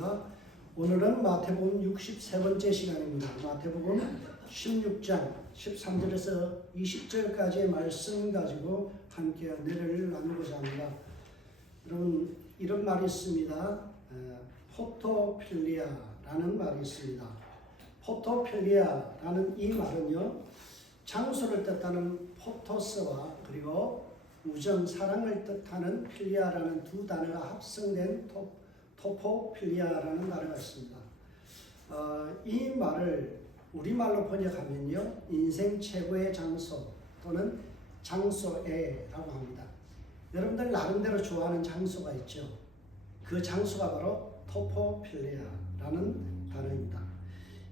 하겠습니다. 오늘은 마태복음 63번째 시간입니다. 마태복음 16장 13절에서 20절까지의 말씀 가지고 함께 은혜를 나누고자 합니다. 여러분, 이런 말이 있습니다. 포토필리아라는 말이 있습니다. 포토필리아라는 이 말은요, 장소를 뜻하는 포토스와 그리고 우정, 사랑을 뜻하는 필리아라는 두 단어가 합성된 토포필리아라는 단어가 있습니다. 이 말을 우리말로 번역하면요, 인생 최고의 장소 또는 장소에라고 합니다. 여러분들 나름대로 좋아하는 장소가 있죠. 그 장소가 바로 토포필리아라는 단어입니다.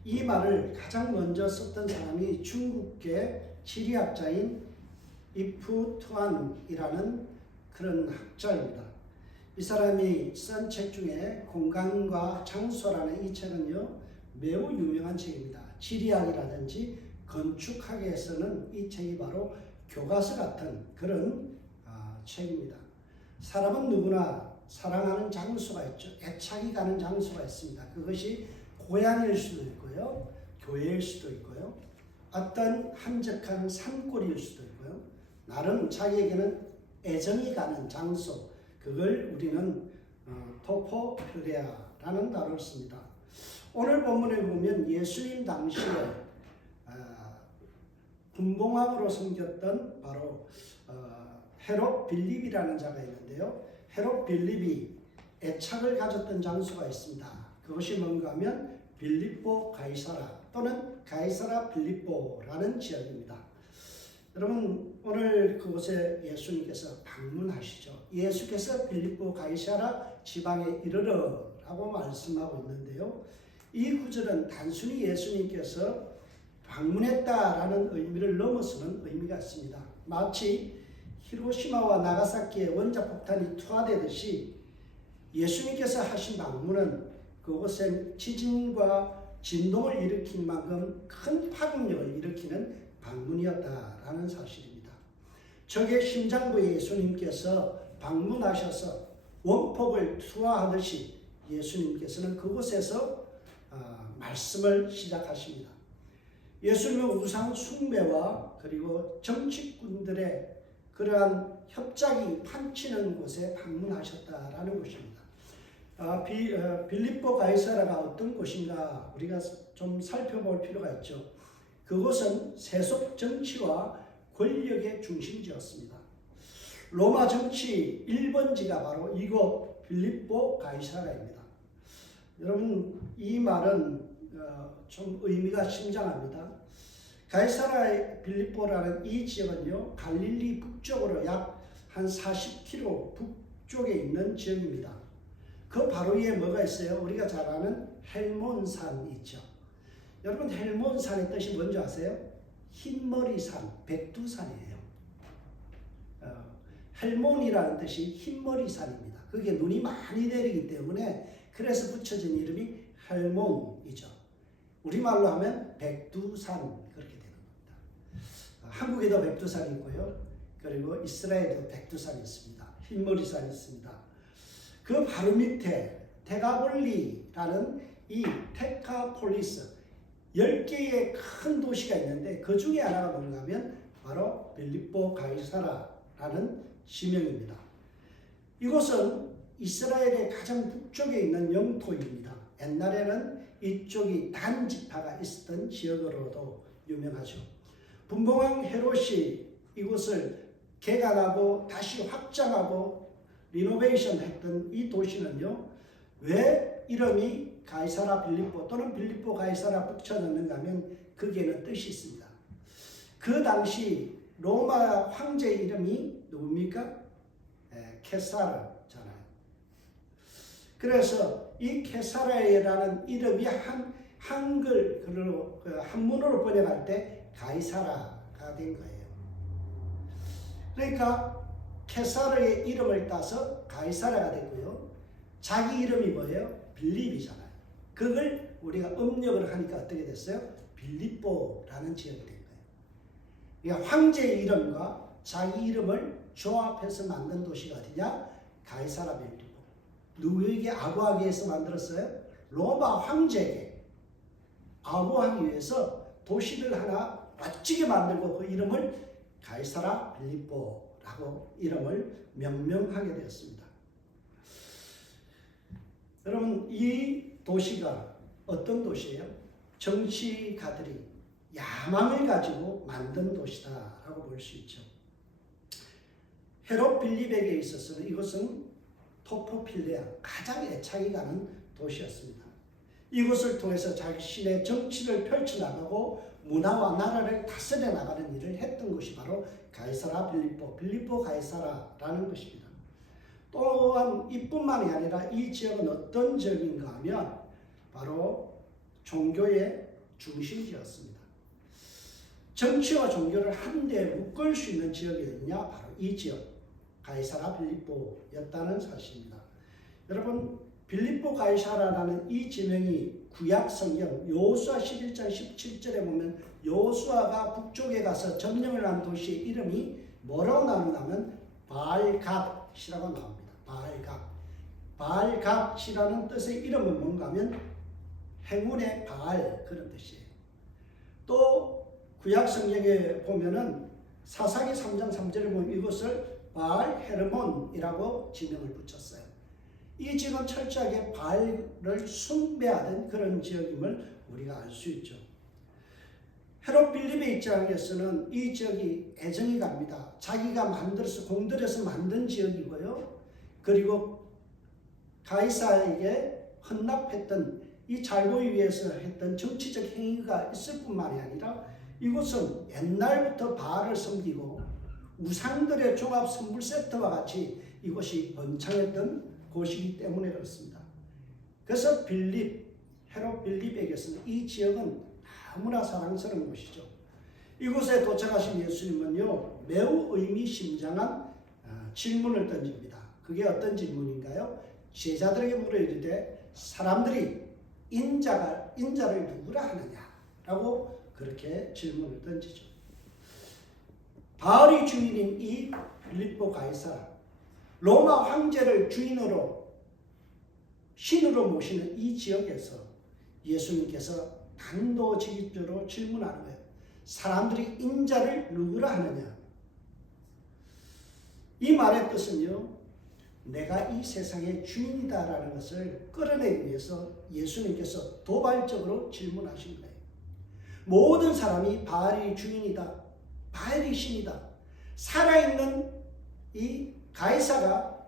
이 말을 가장 먼저 썼던 사람이 중국계 지리학자인 이프투안이라는 그런 학자입니다. 이 사람이 쓴 책 중에 공간과 장소라는 이 책은요, 매우 유명한 책입니다. 지리학이라든지 건축학에서는 이 책이 바로 교과서 같은 그런 책입니다. 사람은 누구나 사랑하는 장소가 있죠. 애착이 가는 장소가 있습니다. 그것이 고향일 수도 있고요, 교회일 수도 있고요, 어떤 한적한 산골일 수도 있고요, 나름 자기에게는 애정이 가는 장소, 그걸 우리는 토포필리아라는 단어를 씁니다. 오늘 본문에 보면 예수님 당시에 분봉왕으로 섬겼던 바로 헤롯 빌립이라는 자가 있는데요. 헤롯 빌립이 애착을 가졌던 장소가 있습니다. 그것이 뭔가 하면 빌립보 가이사라 또는 가이사라 빌립보라는 지역입니다. 여러분, 오늘 그곳에 예수님께서 방문하시죠. 예수께서 빌립보 가이사라 지방에 이르러라고 말씀하고 있는데요. 이 구절은 단순히 예수님께서 방문했다라는 의미를 넘어서는 의미가 있습니다. 마치 히로시마와 나가사키의 원자폭탄이 투하되듯이 예수님께서 하신 방문은 그곳에 지진과 진동을 일으킨 만큼 큰 파급력을 일으키는 방문이었다라는 사실입니다. 적의 심장부에 예수님께서 방문하셔서 원폭을 투하하듯이 예수님께서는 그곳에서 말씀을 시작하십니다. 예수님은 우상 숭배와 그리고 정치꾼들의 그러한 협작이 판치는 곳에 방문하셨다라는 것입니다. 빌립보 가이사라가 어떤 곳인가 우리가 좀 살펴볼 필요가 있죠. 그곳은 세속 정치와 권력의 중심지였습니다. 로마 정치 1번지가 바로 이곳 빌립보 가이사라입니다. 여러분, 이 말은 좀 의미가 심장합니다. 가이사라 빌립보라는 이 지역은요, 갈릴리 북쪽으로 약 한 40km 북쪽에 있는 지역입니다. 그 바로 위에 뭐가 있어요? 우리가 잘 아는 헬몬산이 있죠. 여러분, 헬몬산의 뜻이 뭔지 아세요? 흰머리산, 백두산이에요. 헬몬이라는 뜻이 흰머리산입니다. 그게 눈이 많이 내리기 때문에 그래서 붙여진 이름이 헬몬이죠. 우리말로 하면 백두산, 그렇게 되는 겁니다. 한국에도 백두산이 있고요, 그리고 이스라엘에도 백두산이 있습니다. 흰머리산이 있습니다. 그 바로 밑에 테가볼리라는 이 테카폴리스 10개의 큰 도시가 있는데 그 중에 하나가 뭔가 하면 바로 빌립보 가이사라라는 지명입니다. 이곳은 이스라엘의 가장 북쪽에 있는 영토입니다. 옛날에는 이쪽이 단지파가 있었던 지역으로도 유명하죠. 분봉왕 헤롯이 이곳을 개간하고 다시 확장하고 리노베이션 했던 이 도시는요, 왜 이름이 가이사라 빌립보 또는 빌립보 가이사라 붙여졌는가 하면 거기에는 뜻이 있습니다. 그 당시 로마 황제의 이름이 누굽니까? 케사르잖아요. 그래서 이 케사라라는 이름이 한글로 한문으로 번역할 때 가이사라가 된 거예요. 그러니까 케사르의 이름을 따서 가이사라가 되고요, 자기 이름이 뭐예요? 빌립이잖아요. 그걸 우리가 음력을 하니까 어떻게 됐어요? 빌립보라는 지역이 된 거예요. 그러니까 황제의 이름과 자기 이름을 조합해서 만든 도시가 어디냐? 가이사라 빌립보 누구에게 아부하기 위해서 만들었어요? 로마 황제에게 아부하기 위해서 도시를 하나 멋지게 만들고 그 이름을 가이사라 빌립보라고 이름을 명명하게 되었습니다. 여러분, 이 도시가 어떤 도시예요? 정치가들이 야망을 가지고 만든 도시다라고 볼 수 있죠. 헤롯 빌립에게 있어서는 이것은 토포필레아, 가장 애착이 가는 도시였습니다. 이곳을 통해서 자신의 정치를 펼쳐나가고 문화와 나라를 다스려 나가는 일을 했던 것이 바로 가이사라 빌립보 가이사라라는 것입니다. 또한 이뿐만이 아니라 이 지역은 어떤 지역인가 하면 바로 종교의 중심지였습니다. 정치와 종교를 한데 묶을 수 있는 지역이 어디냐? 바로 이 지역, 가이사라 빌립보였다는 사실입니다. 여러분, 빌립보 가이사라라는 이 지명이 구약 성경 여호수아 11장 17절에 보면 여호수아가 북쪽에 가서 점령을 한 도시의 이름이 뭐라고 나오냐면 바알갓이라고 나옵니다. 바알갓이라는 뜻의 이름은 뭔가 하면 행운의 바알, 그런 뜻이에요. 또 구약 성경에 보면은 사사기 3장 3절에 보면 이것을 바알 헤르몬이라고 지명을 붙였어요. 이 지역은 철저하게 바알을 숭배하던 그런 지역임을 우리가 알 수 있죠. 헤롯 빌립의 입장에서는 이 지역이 애정이 갑니다. 자기가 만들어서 공들여서 만든 지역이고요. 그리고 가이사에게 헌납했던 이 잘 보이기 위해서 했던 정치적 행위가 있을 뿐만이 아니라 이곳은 옛날부터 바알을 섬기고 우상들의 종합 선물 세트와 같이 이곳이 번창했던 곳이기 때문에 그렇습니다. 그래서 헤롯 빌립에게서는 이 지역은 너무나 사랑스러운 곳이죠. 이곳에 도착하신 예수님은요, 매우 의미심장한 질문을 던집니다. 그게 어떤 질문인가요? 제자들에게 물어 이르되 사람들이 인자를 누구라 하느냐라고 그렇게 질문을 던지죠. 바알이 주인인 이 빌립보 가이사라, 로마 황제를 주인으로 신으로 모시는 이 지역에서 예수님께서 단도직입적으로 질문하는 거예요. 사람들이 인자를 누구라 하느냐? 이 말의 뜻은요, 내가 이 세상의 주인이다라는 것을 끌어내기 위해서 예수님께서 도발적으로 질문하신 거예요. 모든 사람이 바알이 주인이다, 바알이 신이다, 살아있는 이 가이사가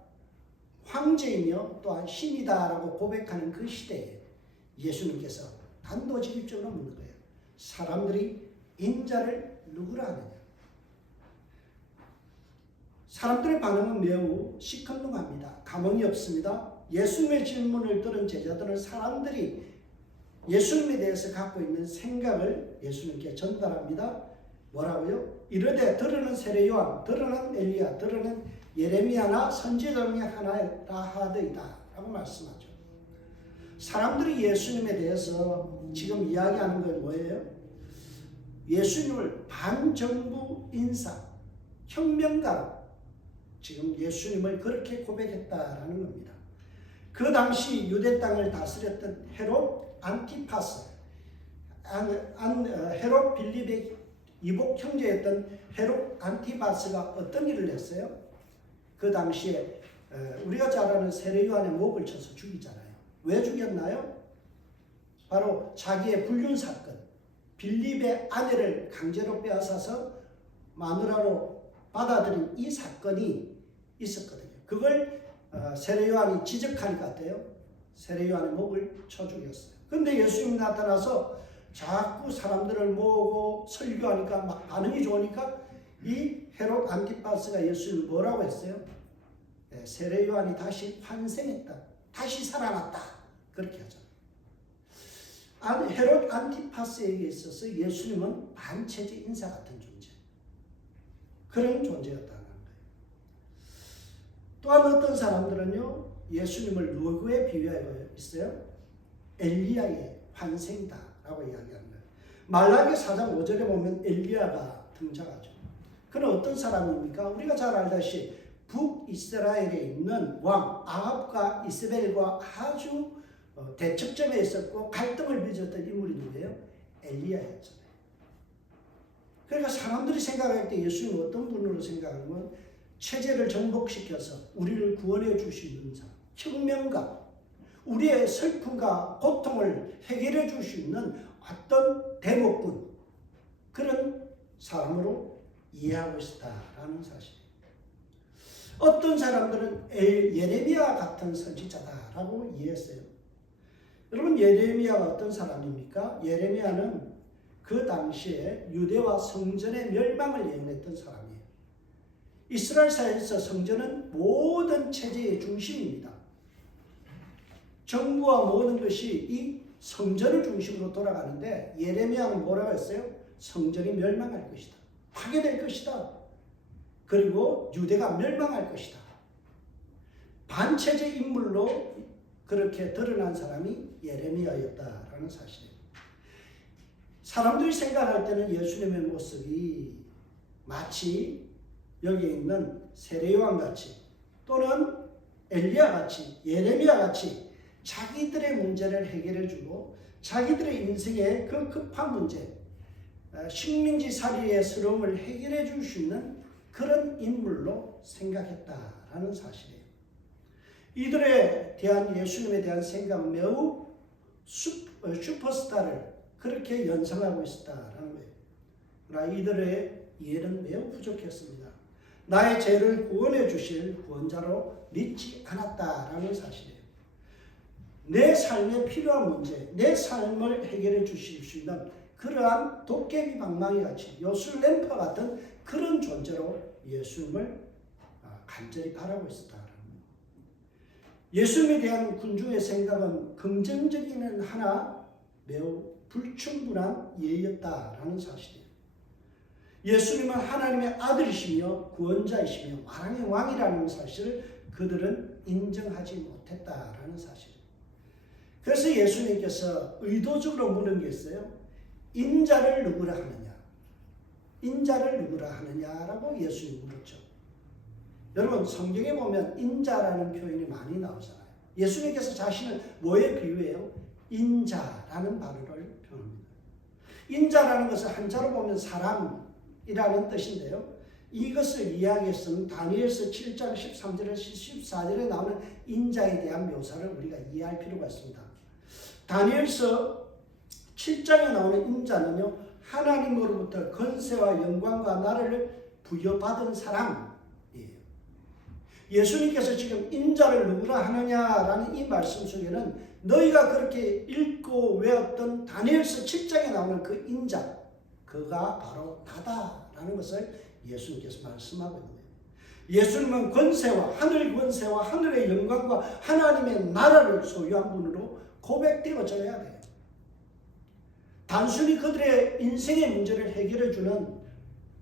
황제이며 또한 신이다라고 고백하는 그 시대에 예수님께서 단도직입적으로 묻는 거예요. 사람들이 인자를 누구라 하느냐? 사람들의 반응은 매우 시큰둥합니다. 감흥이 없습니다. 예수님의 질문을 들은 제자들은 사람들이 예수님에 대해서 갖고 있는 생각을 예수님께 전달합니다. 뭐라고요? 이르되 들으는 세례 요한, 들으는 엘리야, 들으는 예레미야나 선지자 중에 하나라 하더이다 라고 말씀하죠. 사람들이 예수님에 대해서 지금 이야기하는 건 뭐예요? 예수님을 반정부 인사, 혁명가로 지금 예수님을 그렇게 고백했다라는 겁니다. 그 당시 유대 땅을 다스렸던 헤롯 안티파스, 헤롯 빌립의 이복 형제였던 헤롯 안티파스가 어떤 일을 했어요? 그 당시에 우리가 잘 아는 세례 요한의 목을 쳐서 죽이잖아요. 왜 죽였나요? 바로 자기의 불륜 사건, 빌립의 아내를 강제로 빼앗아서 마누라로 받아들인 이 사건이 있었거든요. 그걸 세례 요한이 지적하니까 어때요? 세례 요한의 목을 쳐 죽였어요. 근데 예수님이 나타나서 자꾸 사람들을 모으고 설교하니까 막 반응이 좋으니까 이 헤롯 안티파스가 예수님을 뭐라고 했어요? 세례 요한이 다시 환생했다, 다시 살아났다, 그렇게 하잖아요. 헤롯 안티파스에게 있어서 예수님은 반체제 인사 같은 존재, 그런 존재였다는 거예요. 또한 어떤 사람들은요, 예수님을 누구에 비유하고 있어요? 엘리야의 환생이다라고 이야기하는 거예요. 말라기 4장 5절에 보면 엘리야가 등장하죠. 그는 어떤 사람입니까? 우리가 잘 알다시피 북이스라엘에 있는 왕 아합과 이세벨과 아주 대척점에 있었고 갈등을 빚었던 인물이 누구예요? 엘리야였잖아요. 그러니까 사람들이 생각할 때 예수님은 어떤 분으로 생각하면 체제를 정복시켜서 우리를 구원해 주시는 자, 혁명가, 우리의 슬픔과 고통을 해결해 줄 수 있는 어떤 대목군, 그런 사람으로 이해하고 있다라는 사실이에요. 어떤 사람들은 예레미야 같은 선지자다라고 이해했어요. 여러분, 예레미야가 어떤 사람입니까? 예레미야는 그 당시에 유대와 성전의 멸망을 예언했던 사람이에요. 이스라엘사에서 성전은 모든 체제의 중심입니다. 정부와 모든 것이 이 성전을 중심으로 돌아가는데 예레미야는 뭐라고 했어요? 성전이 멸망할 것이다. 파괴될 것이다. 그리고 유대가 멸망할 것이다. 반체제 인물로 그렇게 드러난 사람이 예레미야였다라는 사실이에요. 사람들이 생각할 때는 예수님의 모습이 마치 여기 있는 세례요한같이 또는 엘리야같이 예레미야같이 자기들의 문제를 해결해주고 자기들의 인생의 그 급한 문제, 식민지 살이의 서러움을 해결해 줄 수 있는 그런 인물로 생각했다라는 사실이에요. 이들에 대한 예수님에 대한 생각은 매우 슈퍼스타를 그렇게 연상하고 있었다라는 거예요. 그러나 이들의 이해는 매우 부족했습니다. 나의 죄를 구원해 주실 구원자로 믿지 않았다라는 사실이에요. 내 삶에 필요한 문제, 내 삶을 해결해 주실 수 있는 그러한 도깨비 방망이 같이 요술램프 같은 그런 존재로 예수님을 간절히 바라고 있었다라는 거예요. 예수님에 대한 군중의 생각은 긍정적인 하나 매우 불충분한 예였다라는 사실이에요. 예수님은 하나님의 아들이시며 구원자이시며 왕의 왕이라는 사실을 그들은 인정하지 못했다라는 사실이에요. 그래서 예수님께서 의도적으로 물은 게 있어요. 인자를 누구라 하느냐? 인자를 누구라 하느냐라고 예수님이 물었죠. 여러분, 성경에 보면 인자라는 표현이 많이 나오잖아요. 예수님께서 자신을 뭐에 비유해요? 인자라는 단어를 표현합니다. 인자라는 것을 한자로 보면 사람이라는 뜻인데요. 이것을 이야기했으면 다니엘서 7장 13절에서 14절에 나오는 인자에 대한 묘사를 우리가 이해할 필요가 있습니다. 다니엘서 7장에 나오는 인자는요, 하나님으로부터 권세와 영광과 나라를 부여받은 사람이에요. 예수님께서 지금 인자를 누구라 하느냐라는 이 말씀 속에는 너희가 그렇게 읽고 외웠던 다니엘서 7장에 나오는 그 인자, 그가 바로 나다라는 것을 예수님께서 말씀하고 있는 거예요. 예수님은 권세와 하늘의 영광과 하나님의 나라를 소유한 분으로 고백되어져야 돼요. 단순히 그들의 인생의 문제를 해결해주는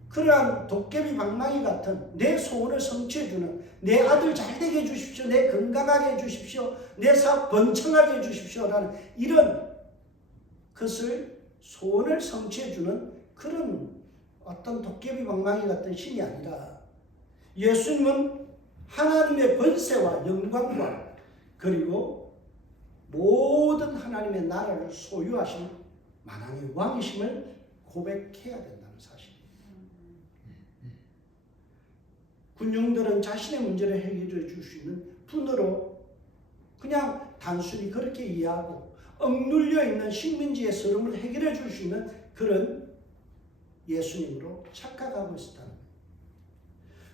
그러한 도깨비 방망이 같은 내 소원을 성취해주는 내 아들 잘되게 해주십시오, 내 건강하게 해주십시오, 내 사업 번창하게 해주십시오 라는 이런 것을 소원을 성취해주는 그런 어떤 도깨비 방망이 같은 신이 아니라 예수님은 하나님의 권세와 영광과 그리고 모든 하나님의 나라를 소유하신 만왕의 왕이심을 고백해야 된다는 사실입니다. 군중들은 자신의 문제를 해결해 줄 수 있는 분으로 그냥 단순히 그렇게 이해하고 억눌려 있는 식민지의 서름을 해결해 줄 수 있는 그런 예수님으로 착각하고 있었다는 거예요.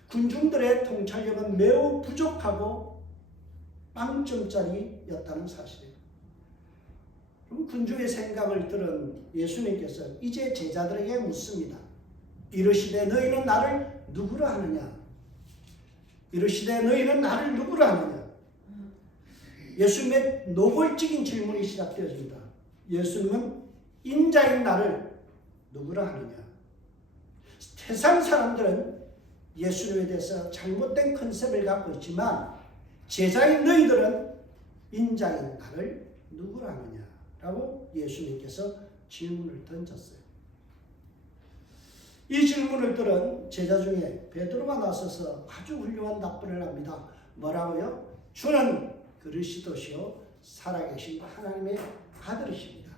군중들의 통찰력은 매우 부족하고 빵점짜리였다는 사실이에요. 그럼 군중의 생각을 들은 예수님께서 이제 제자들에게 묻습니다. 이르시되 너희는 나를 누구라 하느냐? 이르시되 너희는 나를 누구라 하느냐? 예수님의 노골적인 질문이 시작되어집니다. 예수님은 인자인 나를 누구라 하느냐? 세상 사람들은 예수님에 대해서 잘못된 컨셉을 갖고 있지만 제자인 너희들은 인자인 나를 누구라 하느냐? 라고 예수님께서 질문을 던졌어요. 이 질문을 들은 제자 중에 베드로가 나서서 아주 훌륭한 답변을 합니다. 뭐라고요? 주는 그리스도시요 살아계신 하나님의 아들이십니다.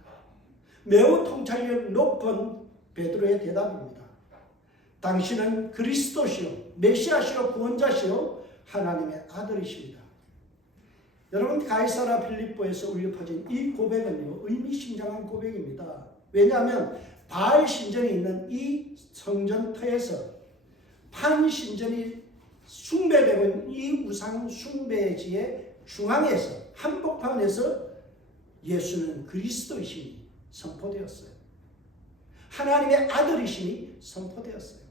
매우 통찰력 높은 베드로의 대답입니다. 당신은 그리스도시요 메시아시요 구원자시요 하나님의 아들이십니다. 여러분, 가이사라 필립보에서 울려 퍼진 이 고백은요 의미심장한 고백입니다. 왜냐하면 바알 신전이 있는 이 성전터에서 판신전이 숭배되고 있는 이 우상 숭배지의 중앙에서 한복판에서 예수는 그리스도이심이 선포되었어요. 하나님의 아들이심이 선포되었어요.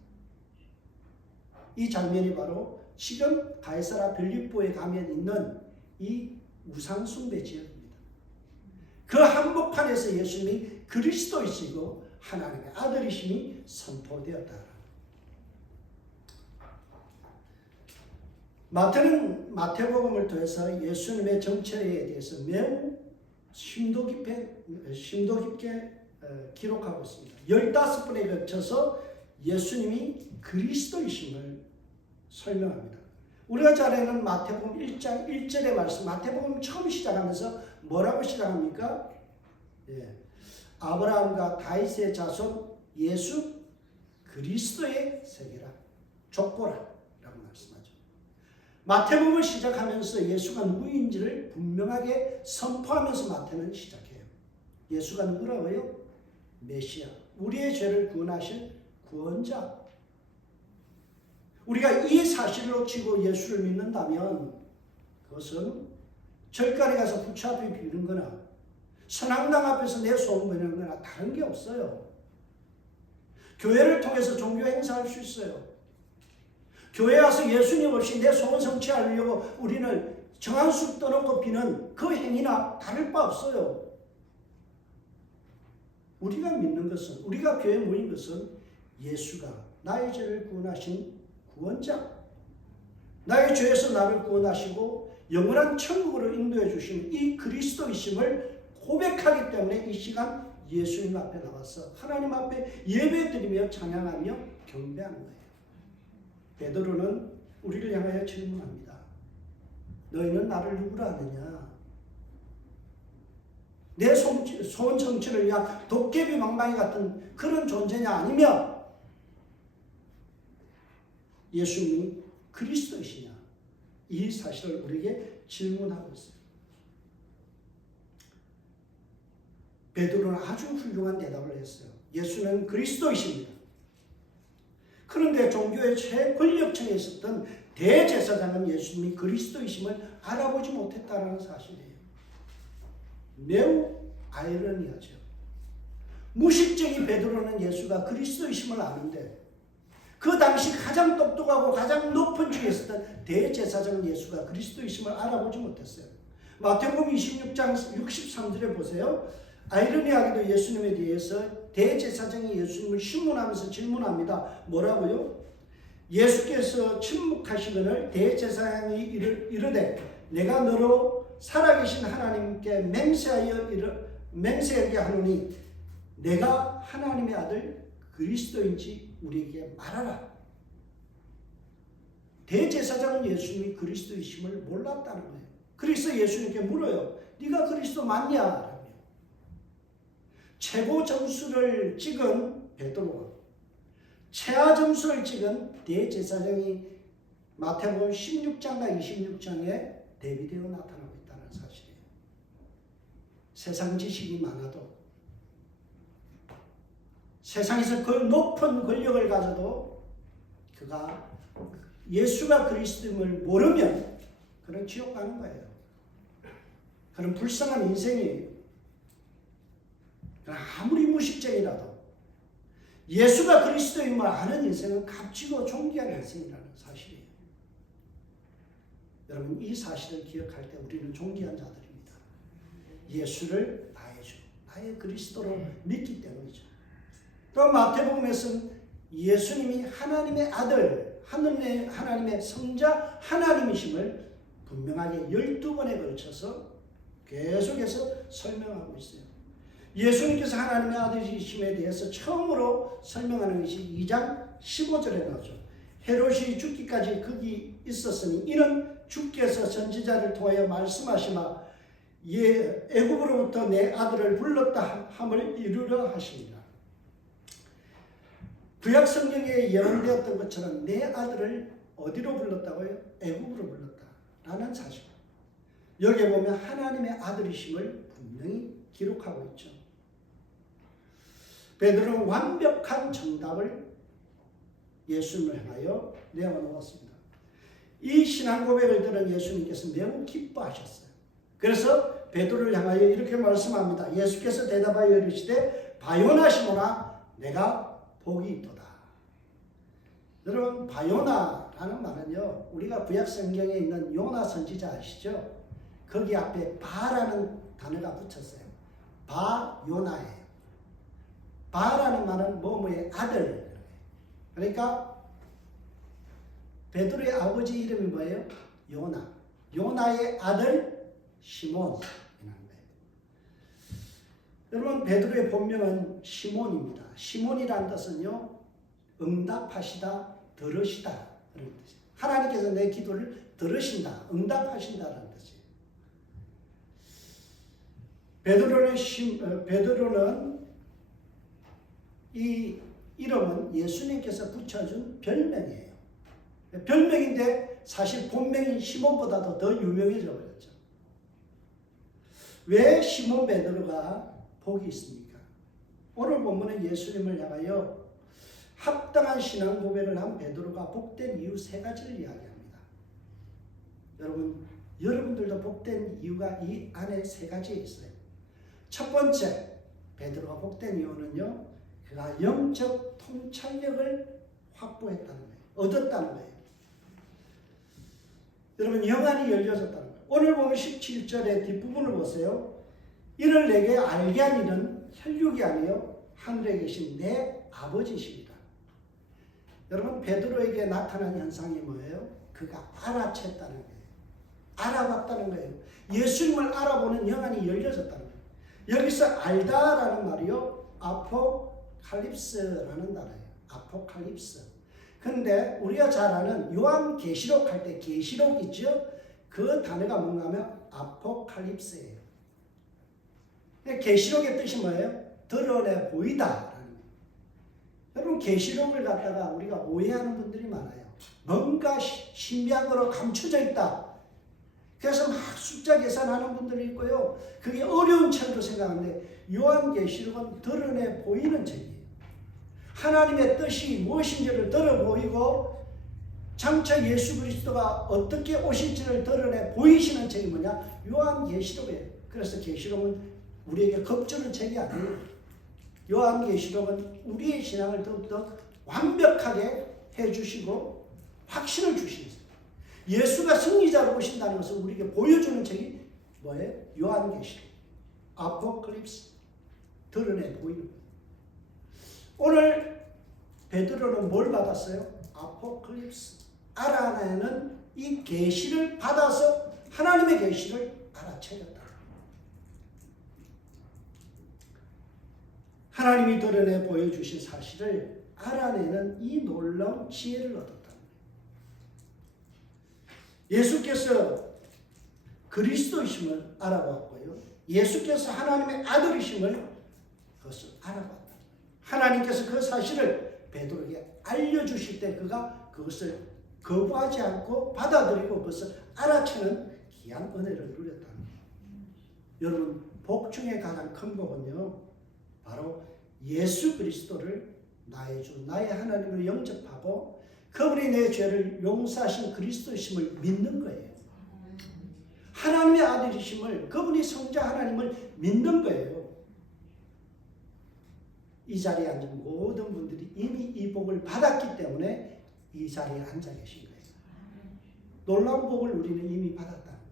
이 장면이 바로 지금 가이사라 빌립보에 가면 있는 이 우상 숭배 지역입니다. 그 한복판에서 예수님이 그리스도이시고 하나님의 아들이심이 선포되었다. 마태는 마태복음을 통해서 예수님의 정체에 대해서 매우 심도 깊게 기록하고 있습니다. 15번에 걸쳐서 예수님이 그리스도이심을 설명합니다. 우리가 잘 아는 마태복음 1장 1절의 말씀, 마태복음 처음 시작하면서 뭐라고 시작합니까? 아브라함과 다윗의 자손 예수 그리스도의 세계라, 족보라 라고 말씀하죠. 마태복음을 시작하면서 예수가 누구인지를 분명하게 선포하면서 마태는 시작해요. 예수가 누구라고요? 메시아, 우리의 죄를 구원하실 구원자. 우리가 이 사실을 놓치고 예수를 믿는다면 그것은 절간에 가서 부처 앞에 비는 거나 선앙당 앞에서 내 소원 버리는 거나 다른 게 없어요. 교회를 통해서 종교 행사할 수 있어요. 교회 와서 예수님 없이 내 소원 성취하려고 우리는 정한수 떠놓고 비는 그 행위나 다를 바 없어요. 우리가 믿는 것은, 우리가 교회에 모인 것은 예수가 나의 죄를 구원하신 구원자, 나의 죄에서 나를 구원하시고 영원한 천국으로 인도해 주신 이 그리스도이심을 고백하기 때문에 이 시간 예수님 앞에 나와서 하나님 앞에 예배드리며 찬양하며 경배하는 거예요. 베드로는 우리를 향하여 질문합니다. 너희는 나를 누구라 하느냐? 내 소원 성취를 위한 도깨비 망망이 같은 그런 존재냐, 아니면 예수님이 그리스도이시냐? 이 사실을 우리에게 질문하고 있어요. 베드로는 아주 훌륭한 대답을 했어요. 예수는 그리스도이십니다. 그런데 종교의 최권력층에 있었던 대제사장은 예수님이 그리스도이심을 알아보지 못했다는 사실이에요. 매우 아이러니하죠. 무식쟁이 베드로는 예수가 그리스도이심을 아는데 그 당시 가장 똑똑하고 가장 높은 중에 있었던 대제사장은 예수가 그리스도이심을 알아보지 못했어요. 마태복음 26장 63절에 보세요. 아이러니하게도 예수님에 대해서 대제사장이 예수님을 신문하면서 질문합니다. 뭐라고요? 예수께서 침묵하시거늘 대제사장이 이르되 내가 너로 살아계신 하나님께 맹세하게 하노니 내가 하나님의 아들 그리스도인지 우리에게 말하라. 대제사장은 예수님이 그리스도이심을 몰랐다는 거예요. 그래서 예수님께 물어요. 네가 그리스도 맞냐? 최고 점수를 찍은 베드로와 최하 점수를 찍은 대제사장이 마태복음 16장과 26장에 대비되어 나타나고 있다는 사실이에요. 세상 지식이 많아도 세상에서 그 높은 권력을 가져도 그가 예수가 그리스도임을 모르면 그런 지옥 가는 거예요. 그런 불쌍한 인생이에요. 아무리 무식쟁이라도 예수가 그리스도임을 아는 인생은 값지고 존귀한 인생이라는 사실이에요. 여러분, 이 사실을 기억할 때 우리는 존귀한 자들입니다. 예수를 나의 주, 나의 그리스도로 믿기 때문이죠. 또 마태복음에서는 예수님이 하나님의 아들, 하나님의 성자 하나님이심을 분명하게 12번에 걸쳐서 계속해서 설명하고 있어요. 예수님께서 하나님의 아들이심에 대해서 처음으로 설명하는 것이 2장 15절에 나오죠. 헤롯이 죽기까지 거기 있었으니 이는 주께서 선지자를 통하여 말씀하시마 애굽으로부터 내 아들을 불렀다 함을 이루려 하십니다. 구약 성경에 예언되었던 것처럼 내 아들을 어디로 불렀다고요? 애굽으로 불렀다라는 사실. 여기에 보면 하나님의 아들이심을 분명히 기록하고 있죠. 베드로는 완벽한 정답을 예수님을 향하여 내어놓았습니다. 이 신앙 고백을 들은 예수님께서 매우 기뻐하셨어요. 그래서 베드로를 향하여 이렇게 말씀합니다. 예수께서 대답하여 이르시되 바요나 시몬아 내가 복이 있도다. 여러분 바요나라는 말은요 우리가 구약 성경에 있는 요나 선지자 아시죠? 거기 앞에 바라는 단어가 붙였어요. 바요나예요. 바라는 말은 뭐뭐의 아들. 그러니까 베드로의 아버지 이름이 뭐예요? 요나. 요나의 아들 시몬이라는 거예요. 여러분 베드로의 본명은 시몬입니다. 시몬이라는 뜻은요 응답하시다, 들으시다 그런 뜻이에요. 하나님께서 내 기도를 들으신다, 응답하신다라는 뜻이에요. 베드로는 이 이름은 예수님께서 붙여준 별명이에요. 별명인데 사실 본명인 시몬보다도 더 유명해져 버렸죠. 왜 시몬 베드로가 복이 있습니까? 오늘 본문은 예수님을 향하여 합당한 신앙 고백을 한 베드로가 복된 이유 3가지를 이야기합니다. 여러분들도 복된 이유가 이 안에 3가지에 있어요. 첫 번째, 베드로가 복된 이유는요, 그가 영적 통찰력을 확보했다는 거예요. 얻었다는 거예요. 여러분, 영안이 열려졌다는 거예요. 오늘 보면 17절의 뒷부분을 보세요. 이를 내게 알게 한 이는 혈육이 아니요 하늘에 계신 내 아버지십니다. 여러분, 베드로에게 나타난 현상이 뭐예요? 그가 알아챘다는 거예요. 알아봤다는 거예요. 예수님을 알아보는 영안이 열려졌다는 거예요. 여기서 알다라는 말이요, 아포칼립스라는 단어예요. 아포칼립스. 근데 우리가 잘 아는 요한계시록 할 때 계시록 있죠? 그 단어가 뭔가 하면 아포칼립스예요. 계시록의 뜻이 뭐예요? 드러내 보이다. 여러분 계시록을 갖다가 우리가 오해하는 분들이 많아요. 뭔가 신비한 거로 감춰져 있다. 그래서 막 숫자 계산하는 분들이 있고요. 그게 어려운 책으로 생각하는데 요한계시록은 드러내 보이는 책이에요. 하나님의 뜻이 무엇인지를 드러 보이고 장차 예수 그리스도가 어떻게 오실지를 드러내 보이시는 책이 뭐냐? 요한계시록이에요. 그래서 계시록은 우리에게 겁주는 책이 아니에요. 요한계시록은 우리의 신앙을 더욱더 완벽하게 해주시고 확신을 주시는 거예요. 예수가 승리자로 오신다는 것을 우리에게 보여주는 책이 뭐예요? 요한계시록. 아포칼립스. 드러내 보이는 거예요. 오늘 베드로는 뭘 받았어요? 아포칼립스. 알아내는 이 계시를 받아서 하나님의 계시를 알아채렸다. 하나님이 드러내 보여주신 사실을 알아내는 이 놀라운 지혜를 얻었다. 예수께서 그리스도이심을 알아봤고요. 예수께서 하나님의 아들이심을 그것을 알아봤다. 하나님께서 그 사실을 베드로에게 알려주실 때 그가 그것을 거부하지 않고 받아들이고 그것을 알아채는 귀한 은혜를 누렸다. 여러분, 복 중에 가장 큰 복은요, 바로 예수 그리스도를 나의 주, 나의 하나님을 영접하고 그분이 내 죄를 용서하신 그리스도이심을 믿는 거예요. 하나님의 아들이심을, 그분이 성자 하나님을 믿는 거예요. 이 자리에 앉은 모든 분들이 이미 이 복을 받았기 때문에 이 자리에 앉아 계신 거예요. 놀라운 복을 우리는 이미 받았다는 거예요.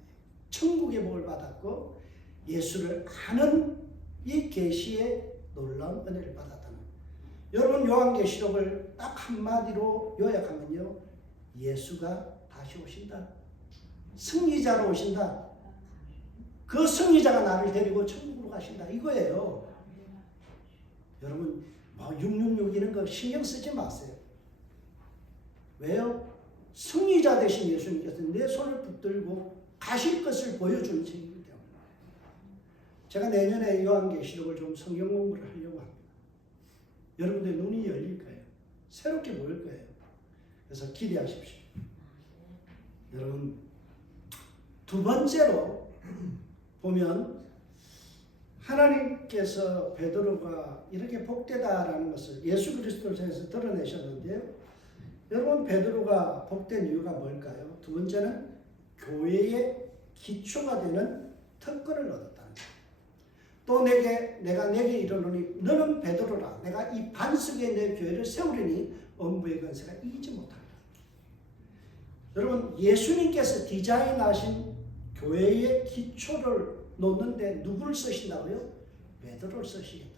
천국의 복을 받았고 예수를 아는 이 계시의 놀라운 은혜를 받았다는 거예요. 여러분, 요한계시록을 딱 한마디로 요약하면요, 예수가 다시 오신다. 승리자로 오신다. 그 승리자가 나를 데리고 천국으로 가신다. 이거예요. 여러분 뭐 666 이런 거 신경 쓰지 마세요. 왜요? 승리자 되신 예수님께서 내 손을 붙들고 가실 것을 보여주는 책이기 때문에. 제가 내년에 요한계시록을 좀 성경 공부를 하려고 합니다. 여러분들 눈이 열릴 거예요. 새롭게 보일 거예요. 그래서 기대하십시오. 여러분, 두 번째로 보면 하나님께서 베드로가 이렇게 복되다라는 것을 예수 그리스도를 통해서 드러내셨는데요. 여러분, 베드로가 복된 이유가 뭘까요? 두 번째는 교회의 기초가 되는 특권을 얻었다는 거예요. 또 내가 내게 이르노니 너는 베드로라. 내가 이 반석에 내 교회를 세우리니 엄부의 권세가 이기지 못한다. 여러분, 예수님께서 디자인하신 교회의 기초를 놓는데 누구를 쓰신다고요? 베드로를 쓰시겠다.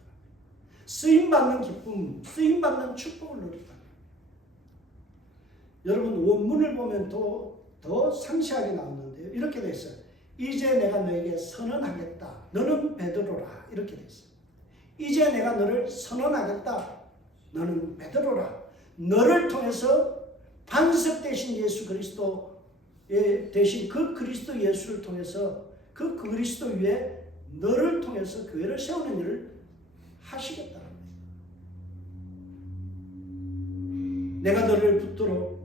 쓰임받는 기쁨, 쓰임받는 축복을 누린다. 여러분, 원문을 보면 더 상세하게 나오는데요. 이렇게 돼 있어요. 이제 내가 너에게 선언하겠다. 너는 베드로라. 이렇게 돼 있어요. 이제 내가 너를 선언하겠다. 너는 베드로라. 너를 통해서 반석 되신 예수 그리스도의 대신 그 그리스도 예수를 통해서 그 그리스도 위에 너를 통해서 교회를 세우는 일을 하시겠다는 거예요. 내가 너를 붙들어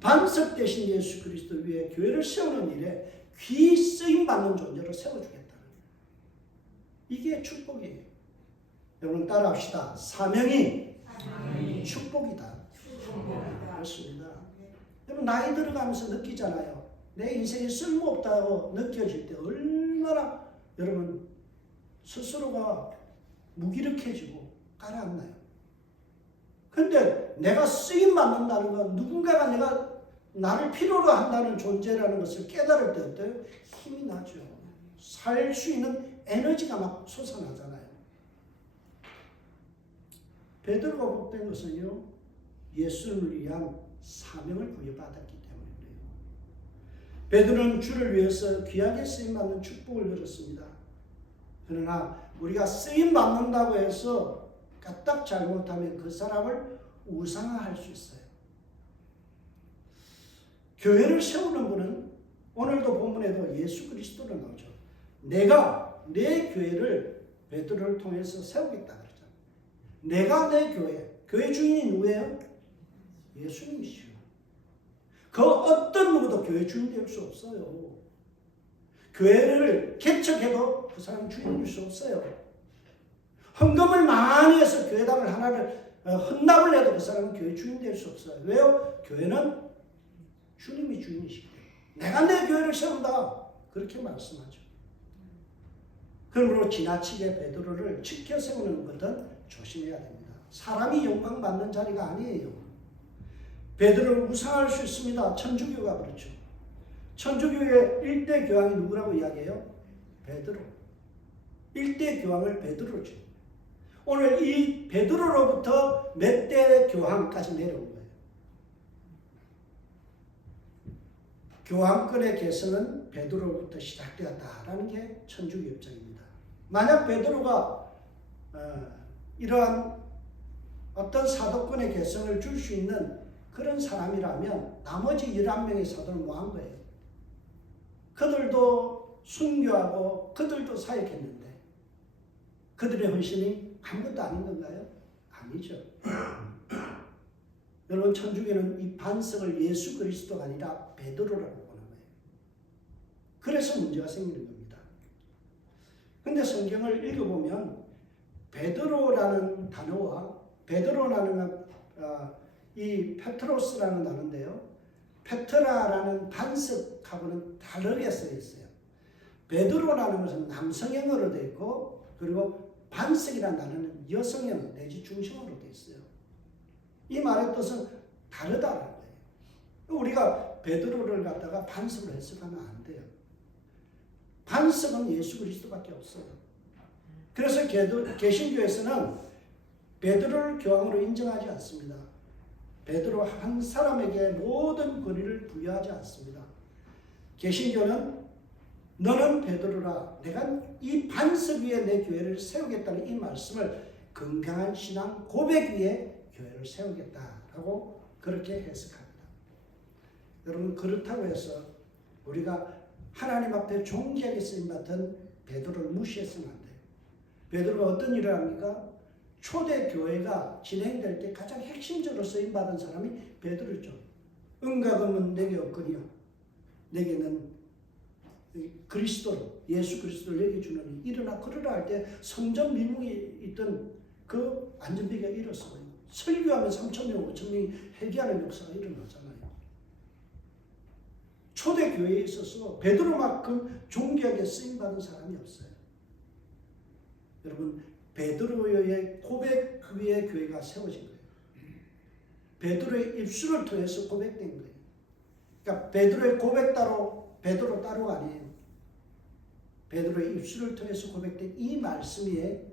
반석 되신 예수 그리스도 위에 교회를 세우는 일에 귀 쓰임 받는 존재로 세워주겠다는 거예요. 이게 축복이에요. 여러분 따라합시다. 사명이 축복이다. 그렇습니다. 여러분 나이 들어가면서 느끼잖아요. 내 인생이 쓸모없다고 느껴질 때 얼마나 여러분 스스로가 무기력해지고 가라앉나요. 근데 내가 쓰임 받는다는 건 누군가가 나를 필요로 한다는 존재라는 것을 깨달을 때 어때요? 힘이 나죠. 살 수 있는 에너지가 막 솟아나잖아요. 베드로가 복된 것은요, 예수를 위한 사명을 부여받았기 때문에 그래요. 베드로는 주를 위해서 귀하게 쓰임받는 축복을 누렸습니다. 그러나 우리가 쓰임받는다고 해서 까딱 잘못하면 그 사람을 우상화할 수 있어요. 교회를 세우는 분은 오늘도 본문에도 예수 그리스도로 나오죠. 내가 내 교회를 베드로를 통해서 세우겠다 그러잖아요. 내가 내 교회 주인이 누구예요? 예수님이시죠. 그 어떤 누구도 교회 주인 될 수 없어요. 교회를 개척해도 그 사람 주인일 수 없어요. 헌금을 많이 해서 교회당을 하나를 헌납을 해도 그 사람은 교회 주인 될 수 없어요. 왜요? 교회는 주님이 주인이시기 때문에 내가 내 교회를 세운다 그렇게 말씀하죠. 그러므로 지나치게 베드로를 지켜 세우는 것은 조심해야 됩니다. 사람이 영광 받는 자리가 아니에요. 베드로를 우상할 수 있습니다. 천주교가 그렇죠. 천주교의 1대 교황이 누구라고 이야기해요? 베드로. 1대 교황을 베드로죠. 오늘 이 베드로로부터 몇 대 교황까지 내려온 거예요. 교황권의 계승은 베드로로부터 시작되었다라는 게 천주교 입장입니다. 만약 베드로가 이러한 어떤 사도권의 계승을 줄 수 있는 그런 사람이라면 나머지 11명의 사도는 뭐한 거예요? 그들도 순교하고 그들도 사역했는데 그들의 헌신이 아무것도 아닌 건가요? 아니죠. 여러분 천주교는 이 반석을 예수 그리스도가 아니라 베드로라고 보는 거예요. 그래서 문제가 생기는 겁니다. 근데 성경을 읽어보면 베드로라는 단어와 베드로라는 이 페트로스라는 단어인데요. 페트라라는 반석하고는 다르게 써 있어요. 베드로라는 것은 남성형으로 되어 있고 그리고 반석이라는 단어는 여성형 내지 중성으로 되어 있어요. 이 말의 뜻은 다르다는 거예요. 우리가 베드로를 갖다가 반석으로 해석하면 안 돼요. 반석은 예수 그리스도밖에 없어요. 그래서 개신교에서는 베드로를 교황으로 인정하지 않습니다. 베드로 한 사람에게 모든 권위를 부여하지 않습니다. 개신교는 너는 베드로라 내가 이 반석 위에 내 교회를 세우겠다는 이 말씀을 건강한 신앙 고백 위에 교회를 세우겠다라고 그렇게 해석합니다. 여러분, 그렇다고 해서 우리가 하나님 앞에 존귀하게 쓰임받은 베드로를 무시해서는 안 돼요. 베드로가 어떤 일을 합니까? 초대 교회가 진행될 때 가장 핵심적으로 쓰임받은 사람이 베드로죠. 은과 금은 내게 없거니와 내게는 그리스도로, 예수 그리스도를 내게 주노니 일어나 걸으라 할 때 성전 미문에 있던 그 안전비가 일었어요. 설교하면 3,000명, 5,000명이 회개하는 역사가 일어나잖아요. 초대 교회에 있어서 베드로만큼 존귀하게 쓰임받은 사람이 없어요. 여러분, 베드로의 고백 위에 교회가 세워진 거예요. 베드로의 입술을 통해서 고백된 거예요. 그러니까 베드로의 고백 따로, 베드로 따로가 아니에요. 베드로의 입술을 통해서 고백된 이 말씀 위에,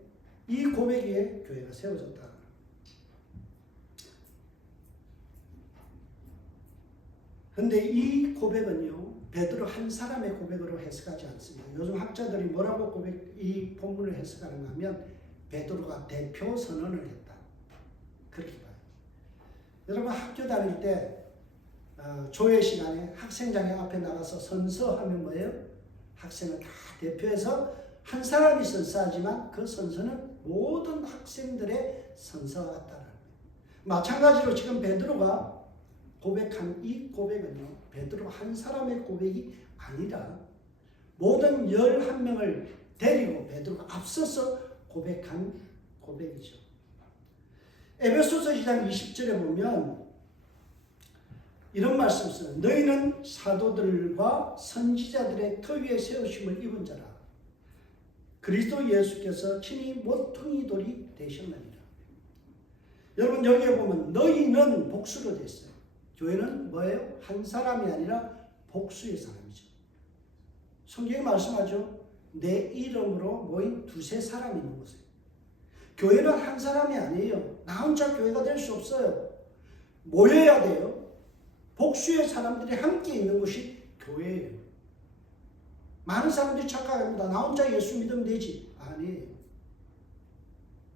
이 고백 위에 교회가 세워졌다. 그런데 이 고백은요, 베드로 한 사람의 고백으로 해석하지 않습니다. 요즘 학자들이 뭐라고 이 본문을 해석하는가 하면 베드로가 대표 선언을 했다. 그렇게 봐요. 여러분, 학교 다닐 때 조회 시간에 학생장에 앞에 나가서 선서하면 뭐예요? 학생을 다 대표해서 한 사람이 선서하지만 그 선서는 모든 학생들의 선서와 같다는 거예요. 마찬가지로 지금 베드로가 고백한 이 고백은요, 베드로 한 사람의 고백이 아니라 모든 11명을 데리고 베드로가 앞서서 고백한 고백이죠. 에베소서 2장 20절에 보면 이런 말씀을 써요. 너희는 사도들과 선지자들의 터 위에 세우심을 입은 자라. 그리스도 예수께서 친히 모퉁이 돌이 되셨느니라. 여러분, 여기에 보면 너희는 복수로 되어 있어요. 교회는 뭐예요? 한 사람이 아니라 복수의 사람이죠. 성경이 말씀하죠. 내 이름으로 모인 두세 사람이 있는 곳이에요. 교회는 한 사람이 아니에요. 나 혼자 교회가 될 수 없어요. 모여야 돼요. 복수의 사람들이 함께 있는 곳이 교회예요. 많은 사람들이 착각합니다. 나 혼자 예수 믿으면 되지. 아니에요.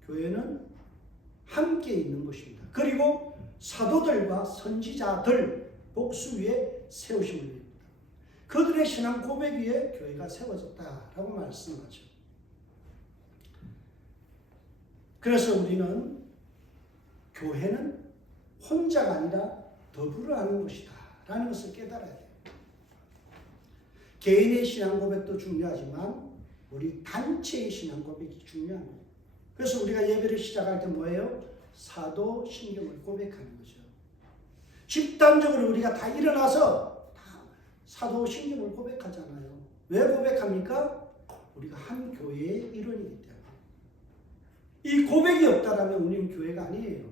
교회는 함께 있는 곳입니다. 그리고 사도들과 선지자들 복수 위에 세우심을 입니다. 그들의 신앙 고백 위에 교회가 세워졌다라고 말씀하죠. 그래서 우리는 교회는 혼자가 아니라 더불어 하는 것이다 라는 것을 깨달아야 돼요. 개인의 신앙 고백도 중요하지만 우리 단체의 신앙 고백이 중요한 거예요. 그래서 우리가 예배를 시작할 때 뭐예요? 사도 신경을 고백하는 거죠. 집단적으로 우리가 다 일어나서 다 사도 신경을 고백하잖아요. 왜 고백합니까? 우리가 한 교회의 일원이기 때문에. 이 고백이 없다라면 우리는 교회가 아니에요.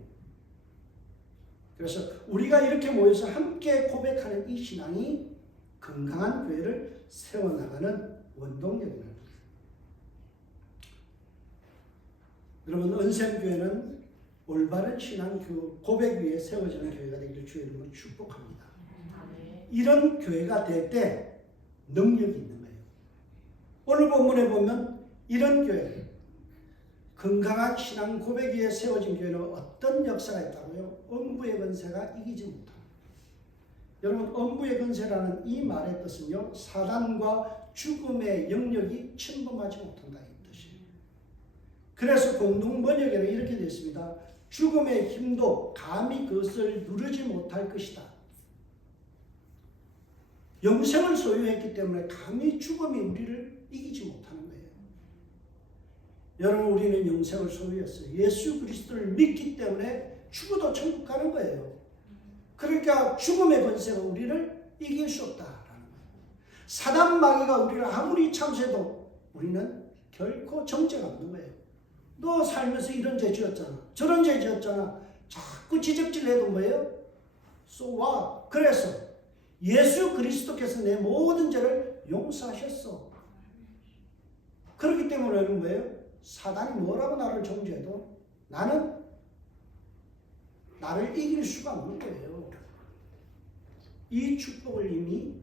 그래서 우리가 이렇게 모여서 함께 고백하는 이 신앙이 건강한 교회를 세워나가는 원동력이라는 거예요. 여러분, 은샘교회는 올바른 신앙 고백 위에 세워지는 교회가 되기를 주의 이름으로 축복합니다. 이런 교회가 될 때 능력이 있는 거예요. 오늘 본문에 보면 이런 교회, 건강한 신앙 고백 위에 세워진 교회는 어떤 역사가 있다고요? 음부의 권세가 이기지 못합니다. 여러분, 음부의 권세라는 이 말의 뜻은요, 사단과 죽음의 영역이 침범하지 못한다 이 뜻이에요. 그래서 공동 번역에는 이렇게 되어 있습니다. 죽음의 힘도 감히 그것을 누르지 못할 것이다. 영생을 소유했기 때문에 감히 죽음이 우리를 이기지 못하는 거예요. 여러분, 우리는 영생을 소유했어요. 예수 그리스도를 믿기 때문에 죽어도 천국 가는 거예요. 그러니까 죽음의 권세가 우리를 이길 수 없다라는 거예요. 사단 마귀가 우리를 아무리 참새도 우리는 결코 정죄가 없는 거예요. 너 살면서 이런 죄 지었잖아. 저런 죄 지었잖아. 자꾸 지적질해도 뭐예요? So what? 그래서 예수 그리스도께서 내 모든 죄를 용서하셨어. 그렇기 때문에 뭐예요? 사단이 뭐라고 나를 정죄해도 나는 나를 이길 수가 없는 거예요. 이 축복을 이미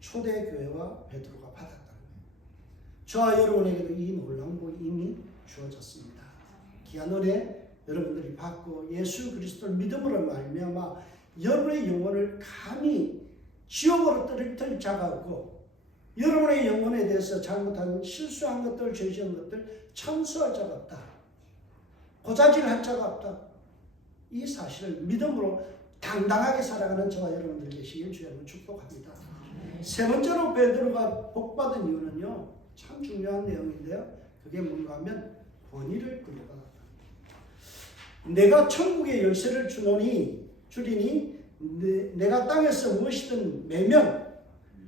초대교회와 베드로가 받았다는 거예요. 저와 여러분에게도 이 놀라운 복이 이미 주어졌습니다. 귀한 은혜 여러분들이 받고 예수 그리스도를 믿음으로 말미암아 여러분의 영혼을 감히 지옥으로 떨어뜨릴 자가 없고 여러분의 영혼에 대해서 잘못한 실수한 것들, 죄 지은 것들 참수할 자가 없다. 고자질할 자가 없다. 이 사실을 믿음으로 당당하게 살아가는 저와 여러분들 계시길 주님으로 축복합니다. 세 번째로 베드로가 복받은 이유는요, 참 중요한 내용인데요. 그게 뭔가 하면 권위를 부여받았다. 내가 천국의 열쇠를 주리니 내가 땅에서 무엇이든 매면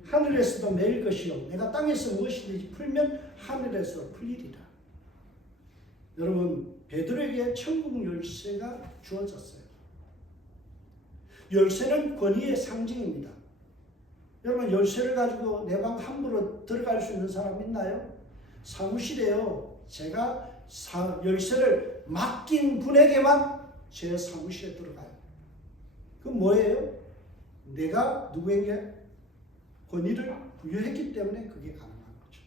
하늘에서도 매일 것이요 내가 땅에서 무엇이든지 풀면 하늘에서 풀리리라. 여러분, 베드로에게 천국 열쇠가 주어졌어요. 열쇠는 권위의 상징입니다. 여러분, 열쇠를 가지고 내 방 함부로 들어갈 수 있는 사람 있나요? 사무실에요. 제가 열쇠를 맡긴 분에게만 제 사무실에 들어가요. 그건 뭐예요? 내가 누구에게 권위를 부여했기 때문에 그게 가능한 거죠.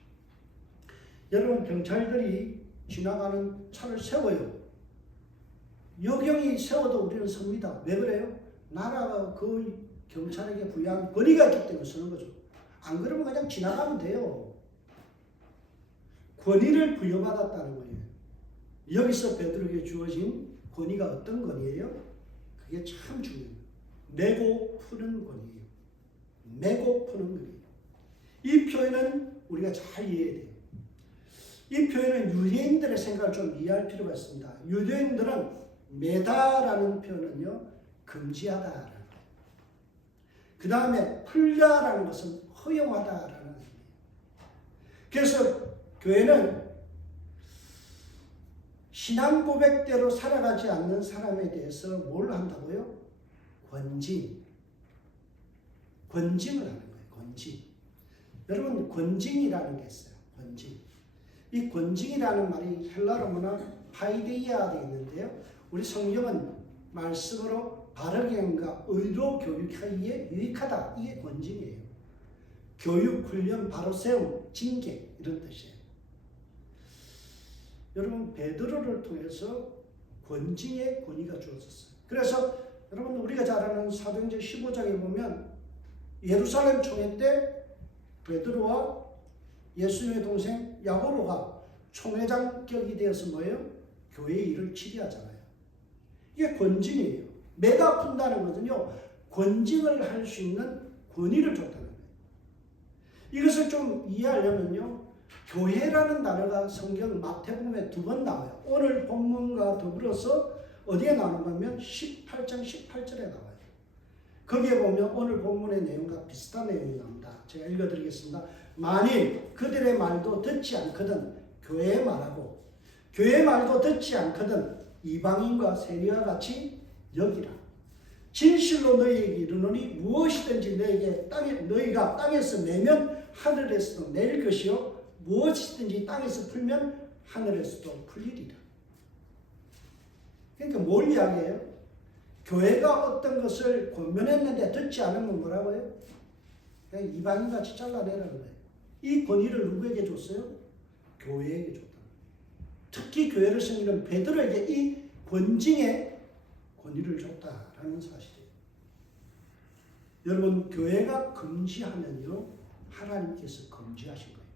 여러분, 경찰들이 지나가는 차를 세워요. 여경이 세워도 우리는 섭니다. 왜 그래요? 나라가 그 경찰에게 부여한 권위가 있기 때문에 서는 거죠. 안 그러면 그냥 지나가면 돼요. 권위를 부여받았다는 거예요. 여기서 베드로에게 주어진 권위가 어떤 권위예요? 그게 참 중요해요. 메고 푸는 권위예요. 메고 푸는 권위예요. 이 표현은 우리가 잘 이해해야 돼요. 이 표현은 유대인들의 생각을 좀 이해할 필요가 있습니다. 유대인들은 메다라는 표현은요, 금지하다라는 거예요. 그 다음에 풀다라는 것은 허용하다라는 의미예요. 그래서 교회는 신앙 고백대로 살아가지 않는 사람에 대해서 뭘 한다고요? 권징을 하는 거예요. 권징. 여러분, 권징이라는 게 있어요. 권징. 이 권징이라는 말이 헬라어 문화 파이데이아에 있는데요. 우리 성경은 말씀으로 바르게임과 의로 교육하기에 유익하다. 이게 권징이에요. 교육, 훈련, 바로 세움, 징계 이런 뜻이에요. 여러분, 베드로를 통해서 권징의 권위가 주어졌어요. 그래서 여러분, 우리가 잘 아는 사도행전 15장에 보면 예루살렘 총회 때 베드로와 예수님의 동생 야고보가 총회장격이 되어서 뭐예요? 교회의 일을 지휘하잖아요. 이게 권징이에요. 매다 푼다는 것은요, 권징을 할 수 있는 권위를 줬다는 거예요. 이것을 좀 이해하려면요, 교회라는 단어가 성경 마태복음에 2번 나와요. 오늘 본문과 더불어서 어디에 나오냐면 18장 18절에 나와요. 거기에 보면 오늘 본문의 내용과 비슷한 내용이 나옵니다. 제가 읽어드리겠습니다. 만일 그들의 말도 듣지 않거든 교회의 말하고 교회의 말도 듣지 않거든 이방인과 세리와 같이 여기라. 진실로 너희에게 이르노니 무엇이든지 너희가 땅에서 매면 하늘에서도 낼 것이요 무엇이든지 땅에서 풀면 하늘에서도 풀리리라. 그러니까 뭘 이야기해요? 교회가 어떤 것을 권면했는데 듣지 않으면 뭐라고 해요? 그냥 이방인같이 잘라내라는 거예요. 이 권위를 누구에게 줬어요? 교회에게 줬다. 특히 교회를 섬기는 베드로에게 이 권징의 권위를 줬다라는 사실이에요. 여러분, 교회가 금지하면요, 하나님께서 금지하신 거예요.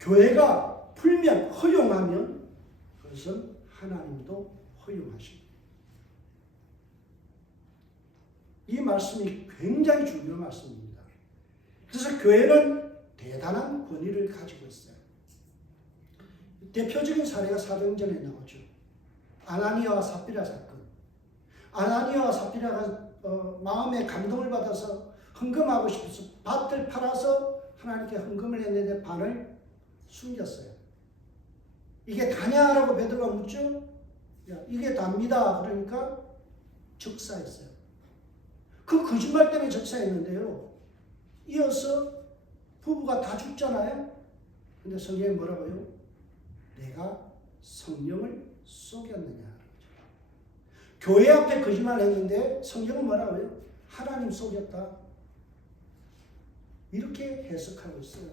교회가 풀면, 허용하면 그것은 하나님도 허용하십니다. 이 말씀이 굉장히 중요한 말씀입니다. 그래서 교회는 대단한 권위를 가지고 있어요. 대표적인 사례가 사도행전에 나오죠. 아나니아와 삽비라 사건. 아나니아와 삽비라가 마음에 감동을 받아서 헌금하고 싶어서 밭을 팔아서 하나님께 헌금을 했는데 반을 숨겼어요. 이게 다냐라고 베드로가 묻죠. 야, 이게 답니다. 그러니까 적사했어요. 그 거짓말 때문에 적사했는데요. 이어서 부부가 다 죽잖아요. 근데 성경에 뭐라고요? 내가 성령을 속였느냐. 교회 앞에 거짓말 했는데 성경은 뭐라고요? 하나님 속였다. 이렇게 해석하고 있어요.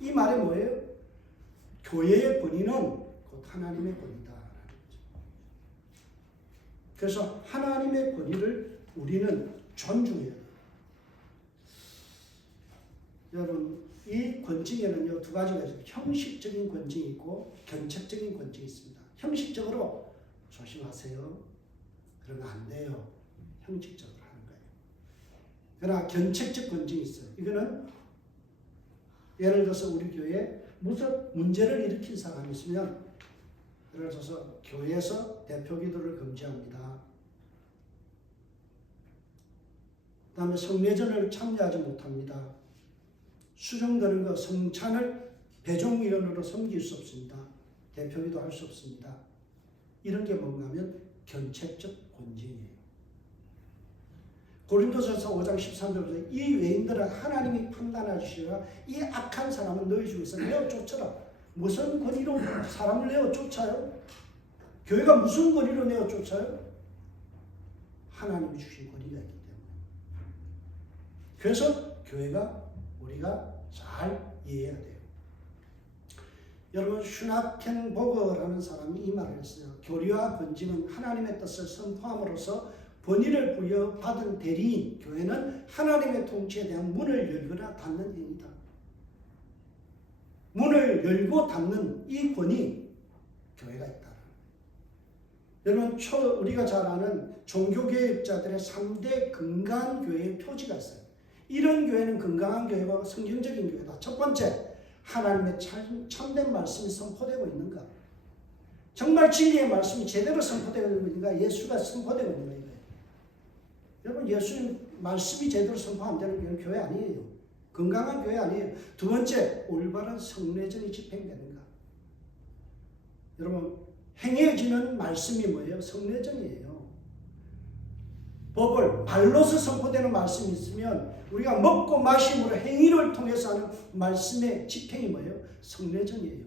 이 말이 뭐예요? 교회의 권위는 곧 하나님의 권위다. 그래서 하나님의 권위를 우리는 존중해야 돼요. 여러분, 이 권징에는요, 두 가지가 있어요. 형식적인 권징이 있고 견책적인 권징이 있습니다. 형식적으로 조심하세요. 그러면 안 돼요. 형식적으로 하는 거예요. 그러나 견책적 권징이 있어요. 이거는 예를 들어서 우리 교회에 무슨 문제를 일으킨 사람이 있으면, 예를 들어서 교회에서 대표 기도를 금지합니다. 그 다음에 성례전을 참여하지 못합니다. 수정되는 것, 성찬을 배종위원으로 섬길 수 없습니다. 대표기도 할 수 없습니다. 이런 게 뭔가 하면 견책적 권징이에요. 고린도전서 5장 13절에 이 외인들은 하나님이 판단하시라. 이 악한 사람은 너희 중에서 내어 쫓아라. 무슨 권위로 사람을 내어 쫓아요? 교회가 무슨 권위로 내어 쫓아요? 하나님이 주신 권위가 있기 때문에. 그래서 교회가 우리가 잘 이해해야 돼요. 여러분, 슈나켄보거라는 사람이 이 말을 했어요. 교리와 권징은 하나님의 뜻을 선포함으로써 권위를 부여받은 대리인, 교회는 하나님의 통치에 대한 문을 열거나 닫는 행위다. 문을 열고 닫는 이 권위, 교회가 있다. 여러분, 우리가 잘 아는 종교개혁자들의 3대 건강한 교회의 표지가 있어요. 이런 교회는 건강한 교회와 성경적인 교회다. 첫 번째, 하나님의 참된 말씀이 선포되고 있는가? 정말 진리의 말씀이 제대로 선포되고 있는가? 예수가 선포되고 있는가? 여러분, 예수님 말씀이 제대로 선포 안 되는 교회는 교회 아니에요. 건강한 교회 아니에요. 두 번째, 올바른 성례전이 집행되는가? 여러분, 행해지는 말씀이 뭐예요? 성례전이에요. 법을 말로서 선포되는 말씀이 있으면 우리가 먹고 마심으로 행위를 통해서 하는 말씀의 집행이 뭐예요? 성례전이에요.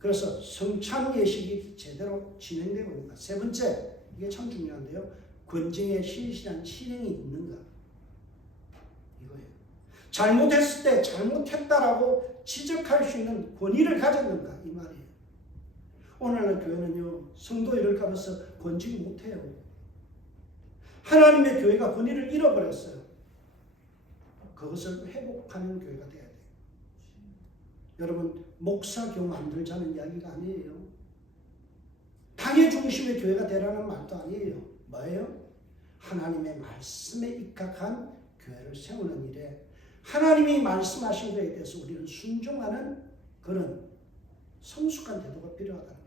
그래서 성찬 예식이 제대로 진행되고 있는가? 세 번째, 이게 참 중요한데요. 권징의 신실한 실행이 있는가? 이거예요. 잘못했을 때 잘못했다라고 지적할 수 있는 권위를 가졌는가? 이 말이에요. 오늘날 교회는요, 성도 이럴까 봐서 권징 못해요. 하나님의 교회가 권위를 잃어버렸어요. 그것을 회복하는 교회가 돼야 돼요. 여러분, 목사교 만들자는 이야기가 아니에요. 당의 중심의 교회가 되라는 말도 아니에요. 뭐예요? 하나님의 말씀에 입각한 교회를 세우는 일에 하나님이 말씀하신 것에 대해서 우리는 순종하는 그런 성숙한 태도가 필요하다.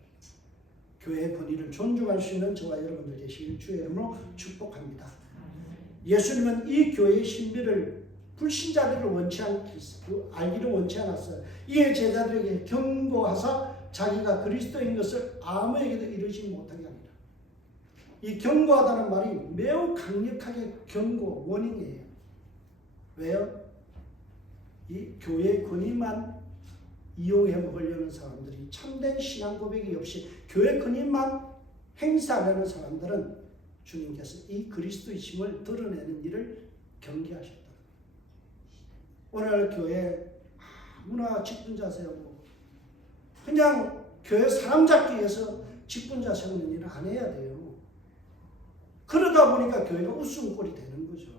교회의 권위를 존중할 수 있는 저와 여러분들 되시길 주의 이름으로 축복합니다. 예수님은 이 교회의 신비를 불신자들을 알기를 원치 않았어요. 이에 제자들에게 경고하사 자기가 그리스도인 것을 아무에게도 이르지 못하게 합니다. 이 경고하다는 말이 매우 강력하게 경고, 워닝이에요. 왜요? 이 교회의 권위만 이용해 먹으려는 사람들이, 참된 신앙 고백이 없이 교회 권위만 행사하려는 사람들은 주님께서 이 그리스도이심을 드러내는 일을 경계하셨다. 오늘 교회 아무나 직분자 세우고 그냥 교회 사람 잡기 위해서 직분자 세우는 일을 안 해야 돼요. 그러다 보니까 교회가 웃음꼴이 되는 거죠.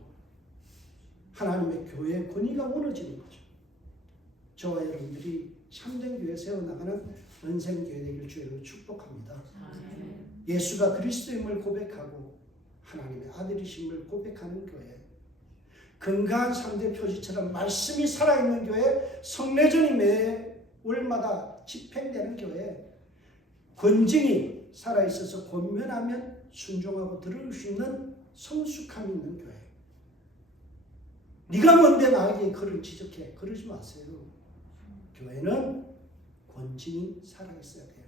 하나님의 교회의 권위가 무너지는 거죠. 저와 여러분들이 참된 교회 세워나가는 은생교회 되길 주님으로 축복합니다. 예수가 그리스도임을 고백하고 하나님의 아들이심을 고백하는 교회, 건강한 3대 표지처럼 말씀이 살아있는 교회, 성례전이 매월마다 집행되는 교회, 권징이 살아있어서 권면하면 순종하고 들을 수 있는 성숙함이 있는 교회. 네가 뭔데 나에게 그를 지적해? 그러지 마세요. 교회는 권징이 살아있어야 돼요.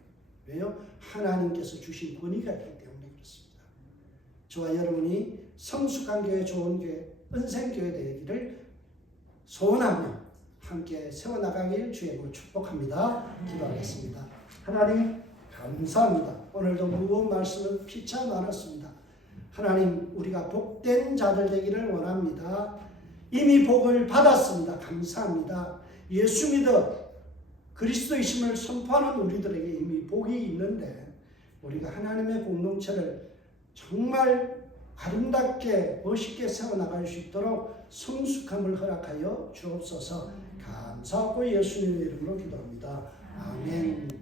왜요? 하나님께서 주신 권위가 있기 때문에 그렇습니다. 저와 여러분이 성숙한 교회, 좋은 교회, 은생교회 되기를 소원하며 함께 세워나가길 주의 축복합니다. 기도하겠습니다. 하나님 감사합니다. 오늘도 무거운 말씀을 피차 나눴습니다. 하나님, 우리가 복된 자들 되기를 원합니다. 이미 복을 받았습니다. 감사합니다. 예수 믿어 그리스도이심을 선포하는 우리들에게 이미 복이 있는데 우리가 하나님의 공동체를 정말 아름답게 멋있게 세워나갈 수 있도록 성숙함을 허락하여 주옵소서. 감사하고 예수님의 이름으로 기도합니다. 아멘.